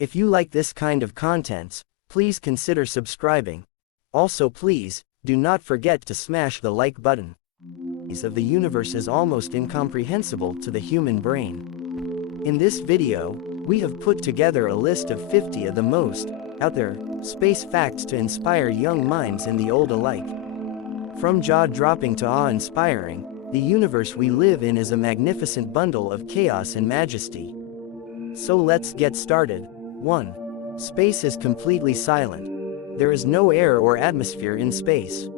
If you like this kind of contents, please consider subscribing. Also please, do not forget to smash the like button. Of the universe is almost incomprehensible to the human brain. In this video, we have put together a list of 50 of the most out there space facts to inspire young minds and the old alike. From jaw-dropping to awe-inspiring, the universe we live in is a magnificent bundle of chaos and majesty. So let's get started. 1. Space is completely silent. There is no air or atmosphere in space.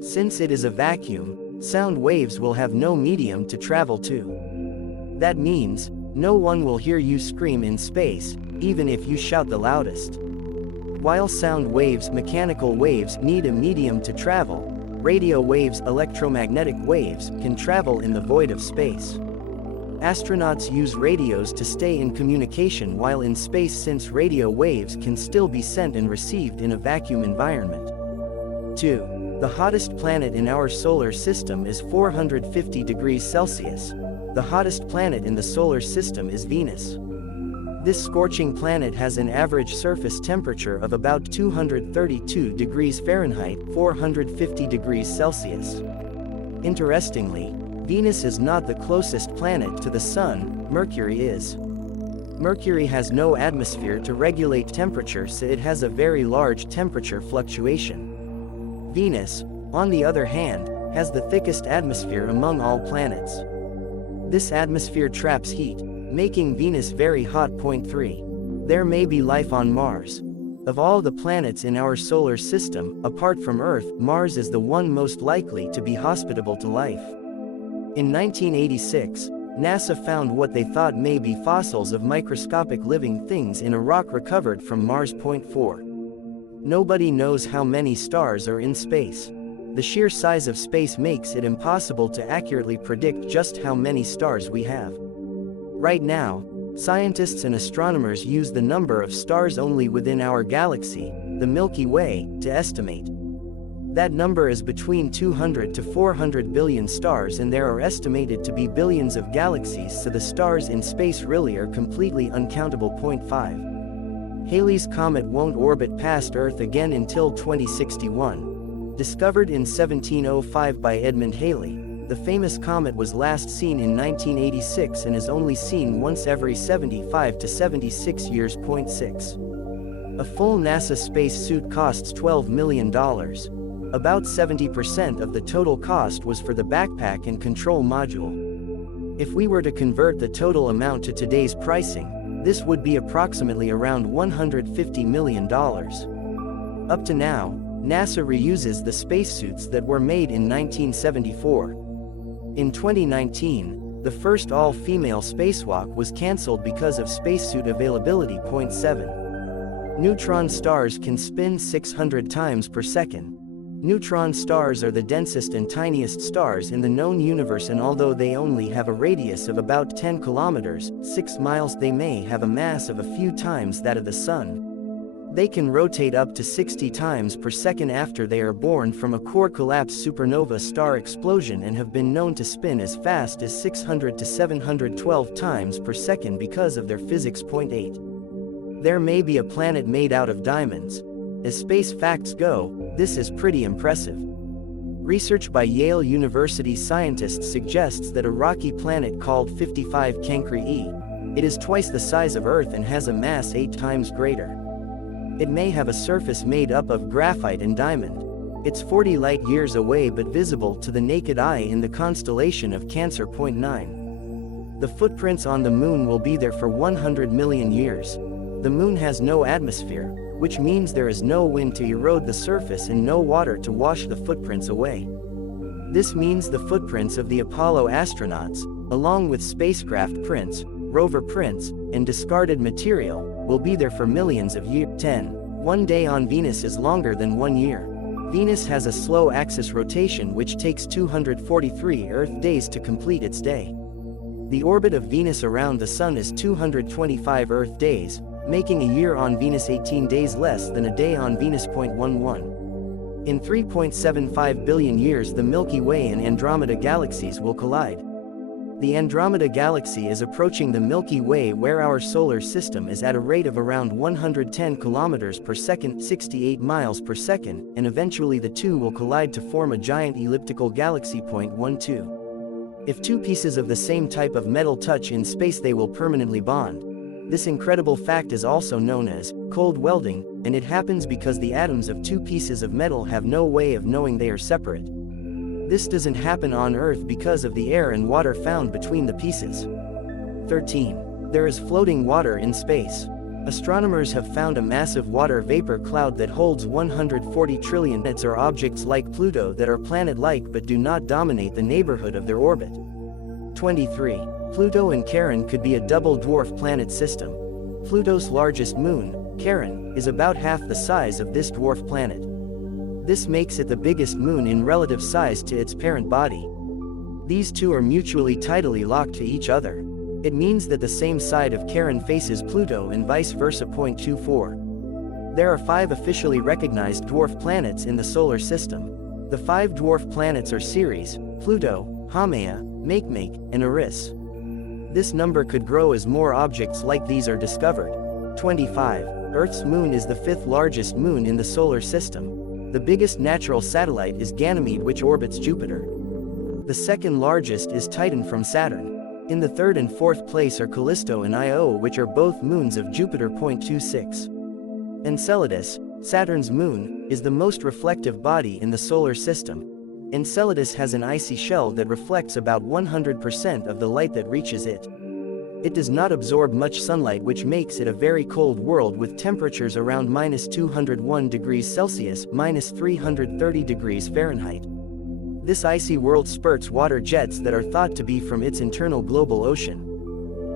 Since it is a vacuum, sound waves will have no medium to travel to. That means, no one will hear you scream in space, even if you shout the loudest. While sound waves, mechanical waves, need a medium to travel, radio waves, electromagnetic waves, can travel in the void of space. Astronauts use radios to stay in communication while in space since radio waves can still be sent and received in a vacuum environment. 2. The hottest planet in our solar system is 450 degrees Celsius. The hottest planet in the solar system is Venus. This scorching planet has an average surface temperature of about 232 degrees Fahrenheit, 450 degrees Celsius. Interestingly, Venus is not the closest planet to the Sun, Mercury is. Mercury has no atmosphere to regulate temperature, so it has a very large temperature fluctuation. Venus, on the other hand, has the thickest atmosphere among all planets. This atmosphere traps heat, making Venus very hot. 3. There may be life on Mars. Of all the planets in our solar system, apart from Earth, Mars is the one most likely to be hospitable to life. In 1986, NASA found what they thought may be fossils of microscopic living things in a rock recovered from Mars. 4. Nobody knows how many stars are in space. The sheer size of space makes it impossible to accurately predict just how many stars we have. Right now, scientists and astronomers use the number of stars only within our galaxy, the Milky Way, to estimate. That number is between 200 to 400 billion stars, and there are estimated to be billions of galaxies, so the stars in space really are completely uncountable. 5. Halley's Comet won't orbit past Earth again until 2061. Discovered in 1705 by Edmund Halley, the famous comet was last seen in 1986 and is only seen once every 75 to 76 years. 6. A full NASA space suit costs $12 million. About 70% of the total cost was for the backpack and control module. If we were to convert the total amount to today's pricing, this would be approximately around $150 million. Up to now, NASA reuses the spacesuits that were made in 1974. In 2019, the first all-female spacewalk was cancelled because of spacesuit availability. 7. Neutron stars can spin 600 times per second. Neutron stars are the densest and tiniest stars in the known universe, and although they only have a radius of about 10 kilometers, 6 miles, they may have a mass of a few times that of the Sun. They can rotate up to 60 times per second after they are born from a core collapse supernova star explosion, and have been known to spin as fast as 600 to 712 times per second because of their physics. 8. There may be a planet made out of diamonds. As space facts go, this is pretty impressive. Research by Yale University scientists suggests that a rocky planet called 55 Cancri e. It is twice the size of Earth and has a mass 8 times greater. It may have a surface made up of graphite and diamond. It's 40 light-years away but visible to the naked eye in the constellation of Cancer. 9. The footprints on the Moon will be there for 100 million years. The Moon has no atmosphere, which means there is no wind to erode the surface and no water to wash the footprints away. This means the footprints of the Apollo astronauts, along with spacecraft prints, rover prints, and discarded material, will be there for millions of years. 10. 1 day on Venus is longer than 1 year. Venus has a slow axis rotation which takes 243 Earth days to complete its day. The orbit of Venus around the Sun is 225 Earth days, making a year on Venus 18 days less than a day on Venus. 11. In 3.75 billion years, the Milky Way and Andromeda galaxies will collide. The Andromeda Galaxy is approaching the Milky Way, where our solar system is at a rate of around 110 kilometers per second, 68 miles per second, and eventually the two will collide to form a giant elliptical galaxy. 12. If two pieces of the same type of metal touch in space, they will permanently bond. This incredible fact is also known as cold welding, and it happens because the atoms of two pieces of metal have no way of knowing they are separate. This doesn't happen on Earth because of the air and water found between the pieces. 13. There is floating water in space. Astronomers have found a massive water vapor cloud that holds 140 trillion planets or objects like Pluto that are planet-like but do not dominate the neighborhood of their orbit. 23. Pluto and Charon could be a double dwarf planet system. Pluto's largest moon, Charon, is about half the size of this dwarf planet. This makes it the biggest moon in relative size to its parent body. These two are mutually tidally locked to each other. It means that the same side of Charon faces Pluto and vice versa. 24. There are 5 officially recognized dwarf planets in the solar system. The 5 dwarf planets are Ceres, Pluto, Haumea, Makemake, and Eris. This number could grow as more objects like these are discovered. 25. Earth's moon is the 5th largest moon in the solar system. The biggest natural satellite is Ganymede, which orbits Jupiter. The second largest is Titan from Saturn. In the 3rd and 4th place are Callisto and Io, which are both moons of Jupiter. 26. Enceladus, Saturn's moon, is the most reflective body in the solar system. Enceladus has an icy shell that reflects about 100% of the light that reaches it. It does not absorb much sunlight, which makes it a very cold world with temperatures around -201 degrees Celsius, -330 degrees Fahrenheit. This icy world spurts water jets that are thought to be from its internal global ocean.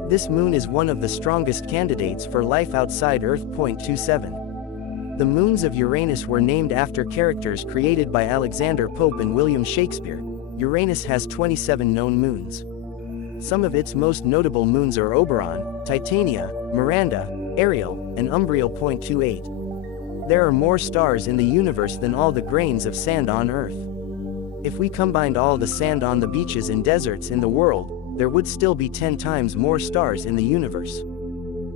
This moon is one of the strongest candidates for life outside Earth. 27. The moons of Uranus were named after characters created by Alexander Pope and William Shakespeare. Uranus has 27 known moons. Some of its most notable moons are Oberon, Titania, Miranda, Ariel, and Umbriel. 28. There are more stars in the universe than all the grains of sand on Earth. If we combined all the sand on the beaches and deserts in the world, there would still be 10 times more stars in the universe.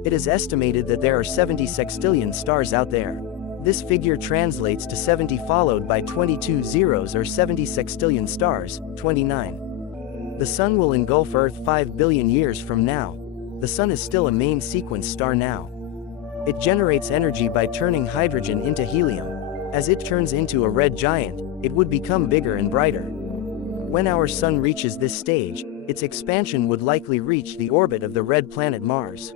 It is estimated that there are 70 sextillion stars out there. This figure translates to 70 followed by 22 zeros, or 70 sextillion stars. 29. The Sun will engulf Earth 5 billion years from now. The Sun is still a main sequence star now. It generates energy by turning hydrogen into helium. As it turns into a red giant, it would become bigger and brighter. When our Sun reaches this stage, its expansion would likely reach the orbit of the red planet Mars.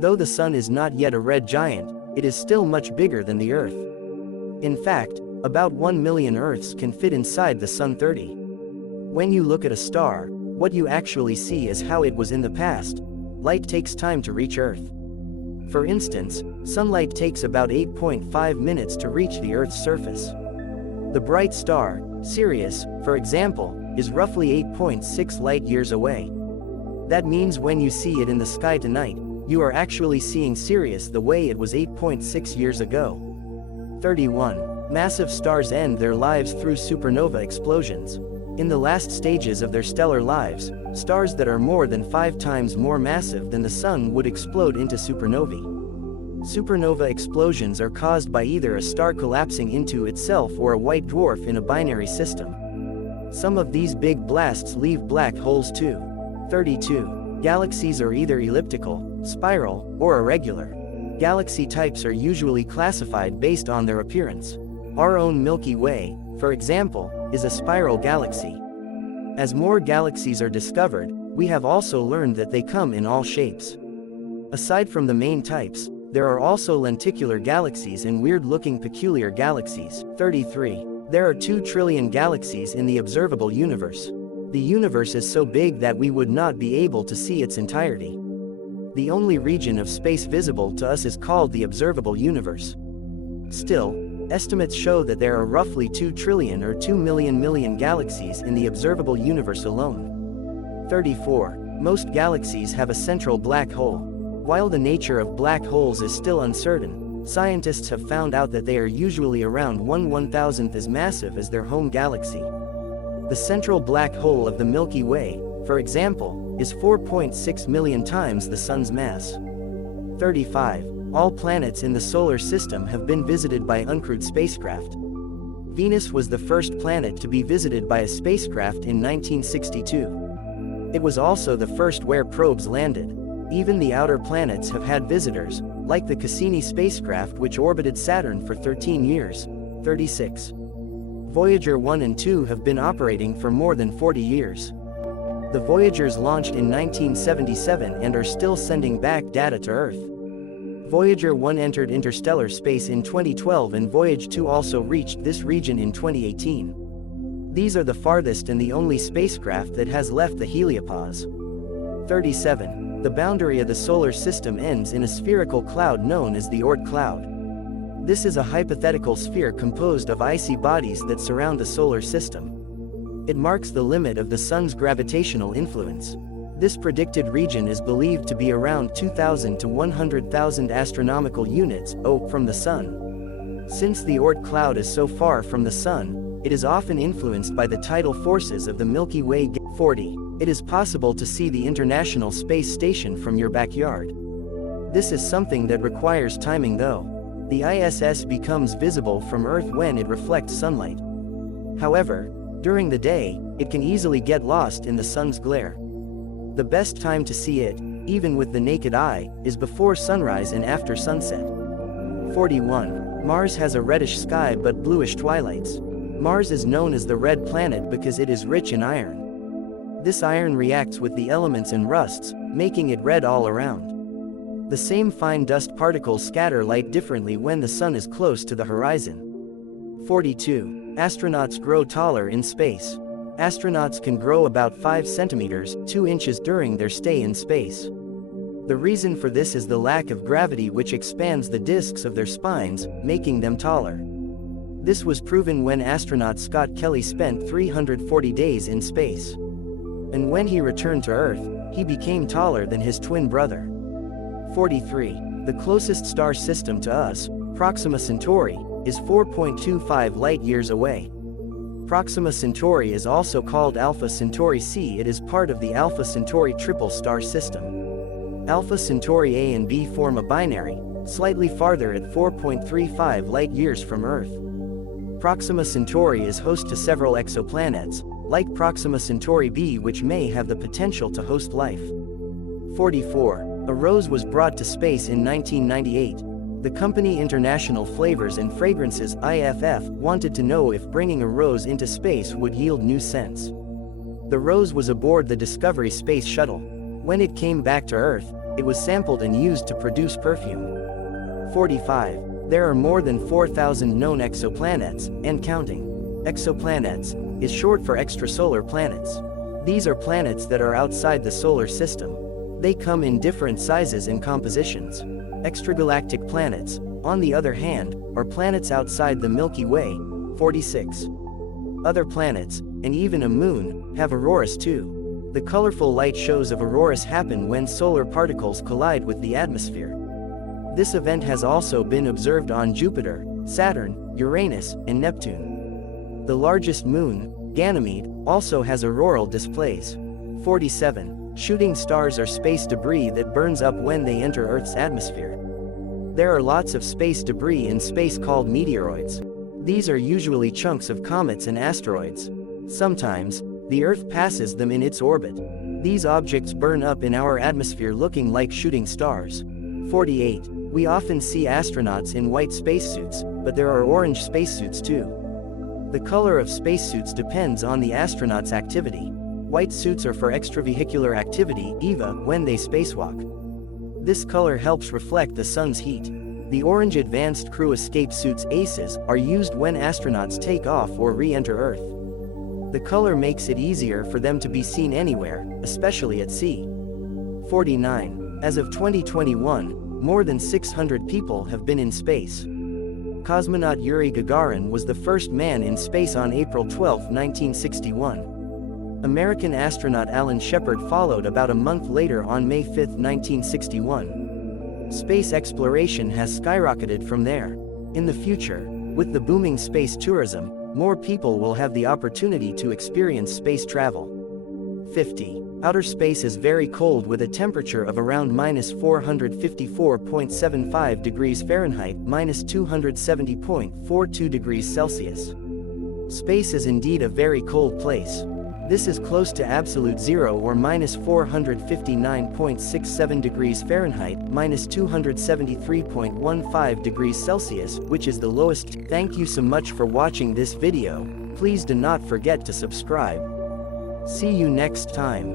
Though the Sun is not yet a red giant, it is still much bigger than the Earth. In fact, about 1 million Earths can fit inside the Sun. 30. When you look at a star, what you actually see is how it was in the past. Light takes time to reach Earth. For instance, sunlight takes about 8.5 minutes to reach the Earth's surface. The bright star, Sirius, for example, is roughly 8.6 light-years away. That means when you see it in the sky tonight, you are actually seeing Sirius the way it was 8.6 years ago. 31. Massive stars end their lives through supernova explosions. In the last stages of their stellar lives, stars that are more than 5 times more massive than the Sun would explode into supernovae. Supernova explosions are caused by either a star collapsing into itself or a white dwarf in a binary system. Some of these big blasts leave black holes too. 32. Galaxies are either elliptical, spiral, or irregular. Galaxy types are usually classified based on their appearance. Our own Milky Way, for example, is a spiral galaxy. As more galaxies are discovered, we have also learned that they come in all shapes. Aside from the main types, there are also lenticular galaxies and weird-looking peculiar galaxies. 33. There are 2 trillion galaxies in the observable universe. The universe is so big that we would not be able to see its entirety. The only region of space visible to us is called the observable universe. Still, estimates show that there are roughly 2 trillion or 2 million galaxies in the observable universe alone. 34. Most galaxies have a central black hole. While the nature of black holes is still uncertain, scientists have found out that they are usually around 1/1000th as massive as their home galaxy. The central black hole of the Milky Way, for example, is 4.6 million times the Sun's mass. 35. All planets in the solar system have been visited by uncrewed spacecraft. Venus was the first planet to be visited by a spacecraft in 1962. It was also the first where probes landed. Even the outer planets have had visitors, like the Cassini spacecraft which orbited Saturn for 13 years. 36. Voyager 1 and 2 have been operating for more than 40 years. The Voyagers launched in 1977 and are still sending back data to Earth. Voyager 1 entered interstellar space in 2012 and Voyage 2 also reached this region in 2018. These are the farthest and the only spacecraft that has left the heliopause. 37. The boundary of the solar system ends in a spherical cloud known as the Oort cloud. This is a hypothetical sphere composed of icy bodies that surround the solar system. It marks the limit of the Sun's gravitational influence. This predicted region is believed to be around 2,000 to 100,000 astronomical units from the Sun. Since the Oort cloud is so far from the Sun, it is often influenced by the tidal forces of the Milky Way. 40. It is possible to see the International Space Station from your backyard. This is something that requires timing though. The ISS becomes visible from Earth when it reflects sunlight. However, during the day, it can easily get lost in the sun's glare. The best time to see it, even with the naked eye, is before sunrise and after sunset. 41. Mars has a reddish sky but bluish twilights. Mars is known as the red planet because it is rich in iron. This iron reacts with the elements and rusts, making it red all around. The same fine dust particles scatter light differently when the sun is close to the horizon. 42. Astronauts grow taller in space. Astronauts can grow about 5 centimeters, 2 inches during their stay in space. The reason for this is the lack of gravity which expands the discs of their spines, making them taller. This was proven when astronaut Scott Kelly spent 340 days in space. And when he returned to Earth, he became taller than his twin brother. 43. The closest star system to us, Proxima Centauri, is 4.25 light-years away. Proxima Centauri is also called Alpha Centauri c. It is part of the Alpha Centauri triple star system. Alpha Centauri A and B form a binary, slightly farther at 4.35 light-years from Earth. Proxima Centauri is host to several exoplanets, like Proxima Centauri b, which may have the potential to host life. 44. A rose was brought to space in 1998. The company International Flavors and Fragrances (IFF) wanted to know if bringing a rose into space would yield new scents. The rose was aboard the Discovery Space Shuttle. When it came back to Earth, it was sampled and used to produce perfume. 45. There are more than 4,000 known exoplanets, and counting. Exoplanets is short for extrasolar planets. These are planets that are outside the solar system. They come in different sizes and compositions. Extragalactic planets, on the other hand, are planets outside the Milky Way. 46. Other planets, and even a moon, have auroras too. The colorful light shows of auroras happen when solar particles collide with the atmosphere. This event has also been observed on Jupiter, Saturn, Uranus, and Neptune. The largest moon, Ganymede, also has auroral displays. 47. Shooting stars are space debris that burns up when they enter Earth's atmosphere. There are lots of space debris in space called meteoroids. These are usually chunks of comets and asteroids. Sometimes, the Earth passes them in its orbit. These objects burn up in our atmosphere looking like shooting stars. 48. We often see astronauts in white spacesuits, but there are orange spacesuits too. The color of spacesuits depends on the astronaut's activity. White suits are for extravehicular activity (EVA) when they spacewalk. This color helps reflect the sun's heat. The orange advanced crew escape suits (ACES) are used when astronauts take off or re-enter Earth. The color makes it easier for them to be seen anywhere, especially at sea. 49. As of 2021, more than 600 people have been in space. Cosmonaut Yuri Gagarin was the first man in space on April 12, 1961. American astronaut Alan Shepard followed about a month later on May 5, 1961. Space exploration has skyrocketed from there. In the future, with the booming space tourism, more people will have the opportunity to experience space travel. 50. Outer space is very cold with a temperature of around -454.75 degrees Fahrenheit, -270.42 degrees Celsius. Space is indeed a very cold place. This is close to absolute zero or -459.67 degrees Fahrenheit, -273.15 degrees Celsius, which is the lowest. Thank you so much for watching this video. Please do not forget to subscribe. See you next time.